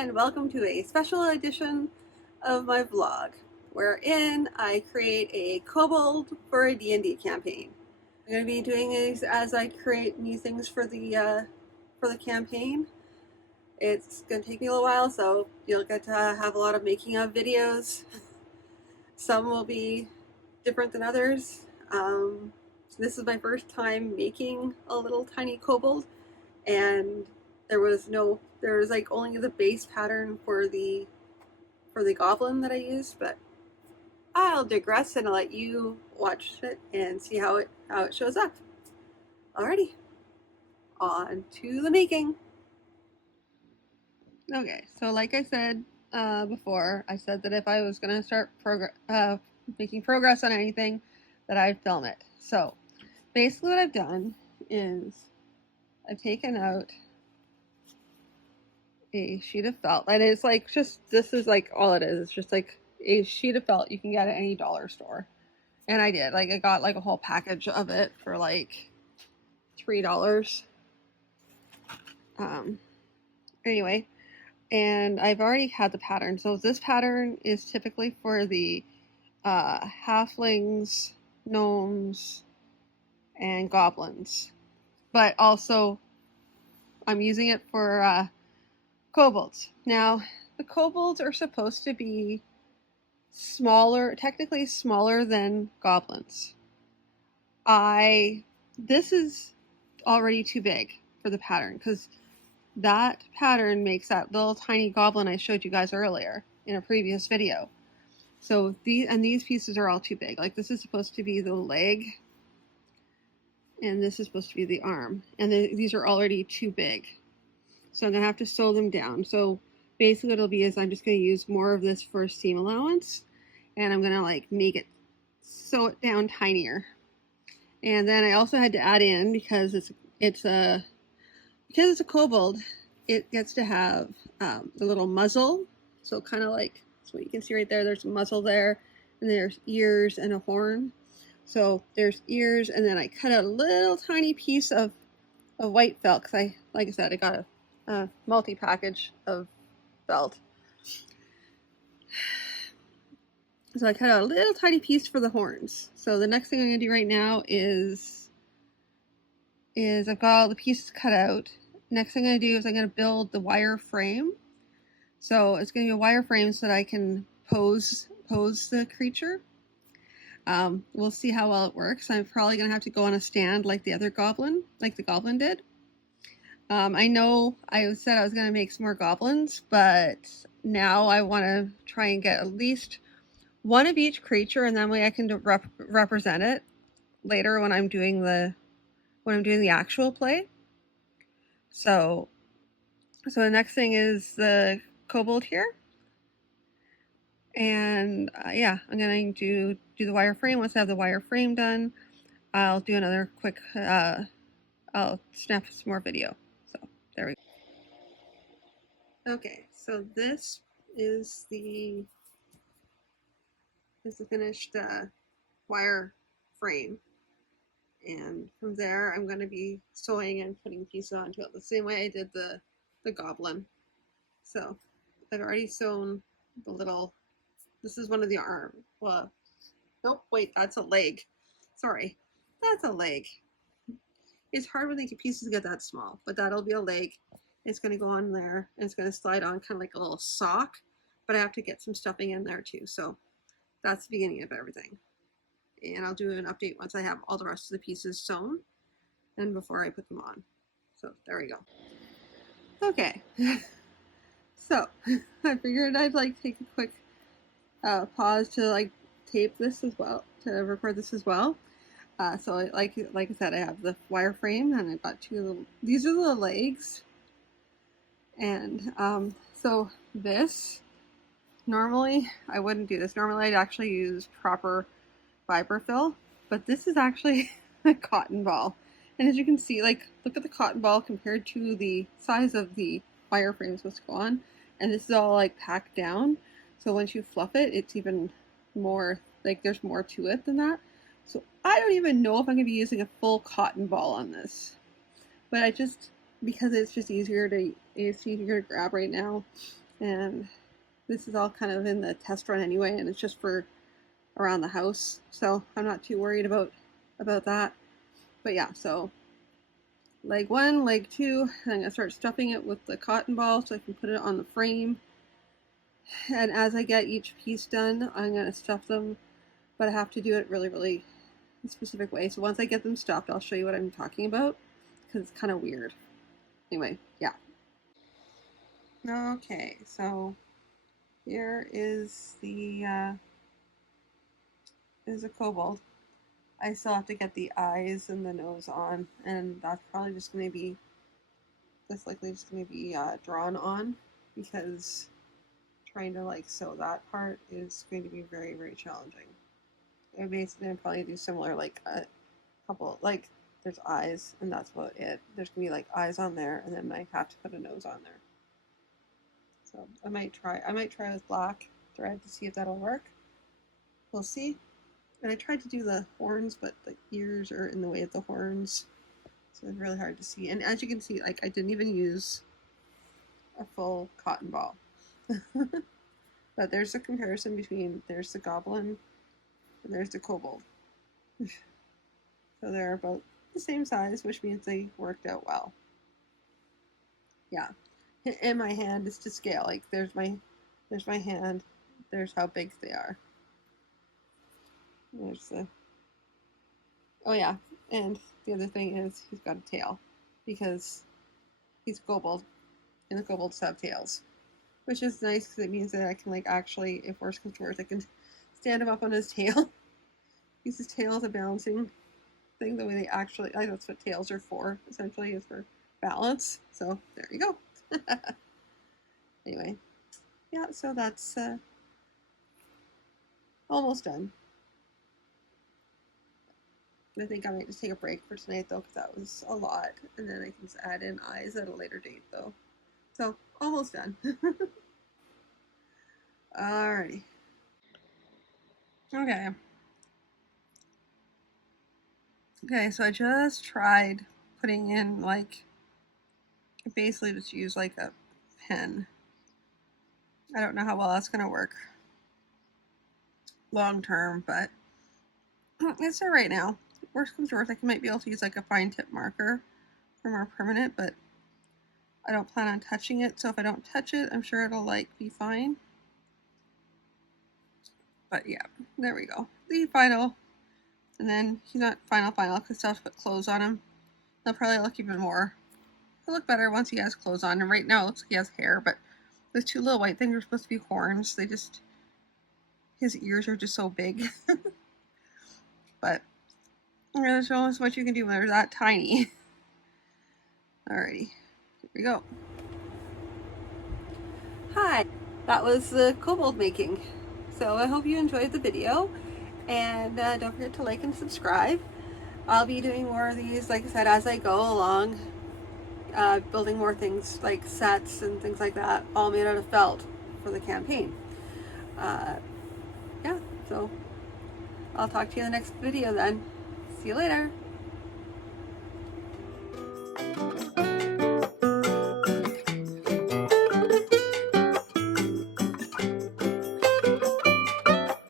and welcome to a special edition of my vlog, wherein I create a kobold for a D&D campaign. I'm going to be doing these as I create new things for the campaign. It's going to take me a little while, so you'll get to have a lot of making of videos. Some will be different than others. This is my first time making a little tiny kobold, and there was like only the base pattern for the goblin that I used, but I'll digress and I'll let you watch it and see how it shows up. Alrighty, on to the making. Okay, so like I said before, I said that if I was going to start making progress on anything, that I'd film it. So basically what I've done is I've taken out a sheet of felt, and it's like this is like all it is. It's just like a sheet of felt you can get at any dollar store, and I got like a whole package of it for like $3. Anyway, and I've already had the pattern. So this pattern is typically for the halflings, gnomes, and goblins, but also I'm using it for kobolds. Now, the kobolds are supposed to be technically smaller than goblins. This is already too big for the pattern, because that pattern makes that little tiny goblin I showed you guys earlier in a previous video. So these pieces are all too big. Like, this is supposed to be the leg, and this is supposed to be the arm, and these are already too big. So I'm going to have to sew them down. So basically what it'll be is I'm just going to use more of this for seam allowance, and I'm going to like sew it down tinier. And then I also had to add in, because it's a kobold, it gets to have a little muzzle. So kind of like, so what you can see right there, there's a muzzle there, and there's ears and a horn. So there's ears, and then I cut a little tiny piece of white felt, because like I said, I got a multi-package of felt. So I cut out a little tiny piece for the horns. So the next thing I'm going to do right now is I've got all the pieces cut out. Next thing I'm going to do is I'm going to build the wire frame. So it's going to be a wire frame so that I can pose the creature. We'll see how well it works. I'm probably going to have to go on a stand like the goblin did. I know I said I was going to make some more goblins, but now I want to try and get at least one of each creature, and that way I can represent it later when I'm doing the actual play. So the next thing is the kobold here, and yeah, I'm going to do the wire frame. Once I have the wire frame done, I'll do another quick. I'll snap some more video. So there we go. Okay, so this is the finished wire frame, and from there I'm going to be sewing and putting pieces onto it the same way I did the goblin. So I've already sewn the little, this is one of the arm, well, nope, wait, that's a leg. Sorry, that's a leg. It's hard when the pieces get that small, but that'll be a leg. It's going to go on there, and it's going to slide on kind of like a little sock, but I have to get some stuffing in there too. So that's the beginning of everything. And I'll do an update once I have all the rest of the pieces sewn and before I put them on. So there we go. Okay. So I figured I'd like take a quick pause to like tape this as well, to record this as well. So like I said, I have the wire frame, and I've got these are the legs. And so this, normally I wouldn't do this. Normally I'd actually use proper fiberfill, but this is actually a cotton ball. And as you can see, like, look at the cotton ball compared to the size of the wire frame it's supposed to go on. And this is all like packed down. So once you fluff it, it's even more, like, there's more to it than that. So I don't even know if I'm going to be using a full cotton ball on this. But because it's just easier to grab right now, And this is all kind of in the test run anyway, and it's just for around the house, so I'm not too worried about that. But yeah, so leg 1, leg 2, and I'm going to start stuffing it with the cotton ball so I can put it on the frame. And as I get each piece done, I'm going to stuff them, but I have to do it really a specific way. So once I get them stuffed, I'll show you what I'm talking about, because it's kind of weird. Anyway, yeah. Okay, so here is the is a kobold. I still have to get the eyes and the nose on, and that's probably just going to be, that's likely just going to be drawn on, because trying to like sew that part is going to be very challenging. I basically probably do similar, like a couple, like there's eyes and that's about it. There's gonna be like eyes on there, and then I have to put a nose on there. So I might try with black thread to see if that'll work. We'll see. And I tried to do the horns, but the ears are in the way of the horns, so it's really hard to see. And as you can see, like I didn't even use a full cotton ball. But there's a comparison between, there's the goblin and there's the kobold. So they're about the same size, which means they worked out well. Yeah. In my hand is to scale. Like there's my hand. There's how big they are. There's the, oh yeah, and the other thing is he's got a tail, because he's a kobold, and the kobolds have tails, which is nice because it means that I can like actually, if worse comes to worse, I can stand him up on his tail. Use his tail as a balancing thing, the way they actually, I know that's what tails are for, essentially, is for balance. So there you go. Anyway, yeah, so that's almost done. I think I might just take a break for tonight though, because that was a lot, and then I can just add in eyes at a later date though. So almost done. Alrighty. Okay, so I just tried putting in, like, basically just use like a pen. I don't know how well that's gonna work long term, but it's alright now. Worst comes to worst, I might be able to use like a fine tip marker for more permanent, but I don't plan on touching it, so if I don't touch it, I'm sure it'll like be fine. But yeah, there we go. The final, and then he's not final because still have to put clothes on him. They'll probably look even more, he'll look better once he has clothes on, and right now it looks like he has hair, but those two little white things are supposed to be horns. They just, his ears are just so big. But there's only so much you can do when they're that tiny. Alrighty, here we go. Hi, that was the kobold making. So I hope you enjoyed the video, and don't forget to like and subscribe. I'll be doing more of these, like I said, as I go along, building more things like sets and things like that, all made out of felt for the campaign. Yeah, so I'll talk to you in the next video then. See you later.